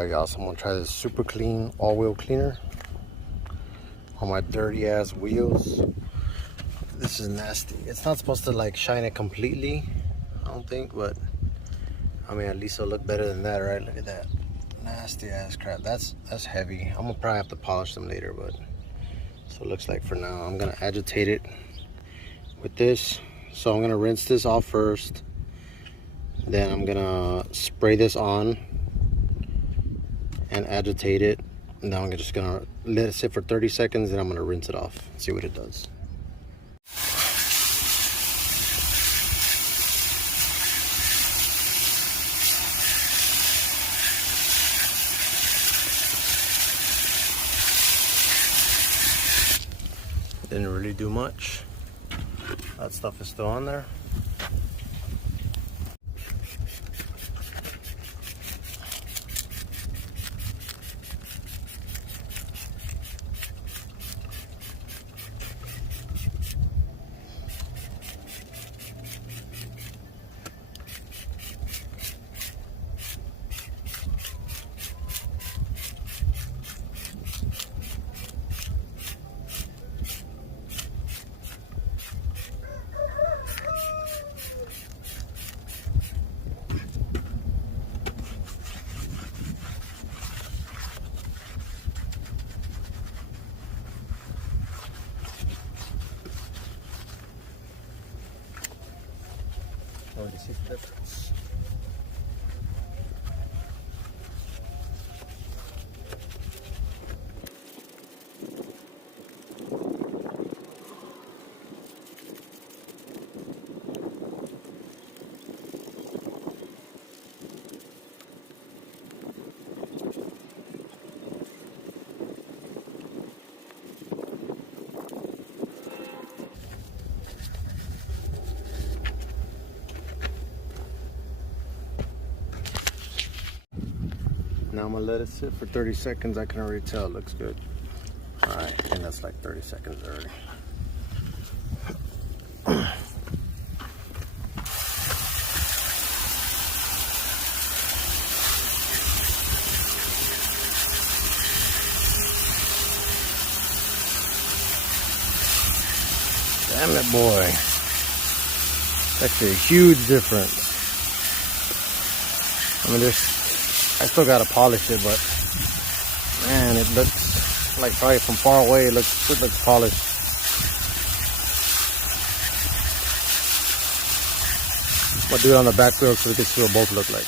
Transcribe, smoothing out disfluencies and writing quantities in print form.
Alright y'all, so I'm gonna try this super clean all-wheel cleaner on my dirty ass wheels. This is nasty. It's not supposed to like shine it completely, I don't think, but I mean at least it'll look better than that, right? Look at that nasty ass crap. That's heavy. I'm gonna probably have to polish them later, but so it looks like for now. I'm gonna agitate it with this. So I'm gonna rinse this off first, then I'm gonna spray this on and agitate it, and then I'm just gonna let it sit for 30 seconds, then I'm gonna rinse it off, see what it does. Didn't really do much. That stuff is still on there. Oh, you see the difference? Now I'm gonna let it sit for 30 seconds. I can already tell it looks good. All right, and that's like 30 seconds already. Damn it, boy. Actually a huge difference. I mean, I still gotta polish it, but man, it looks like probably from far away it looks polished. I'm gonna do it on the back wheel so we can see what both look like.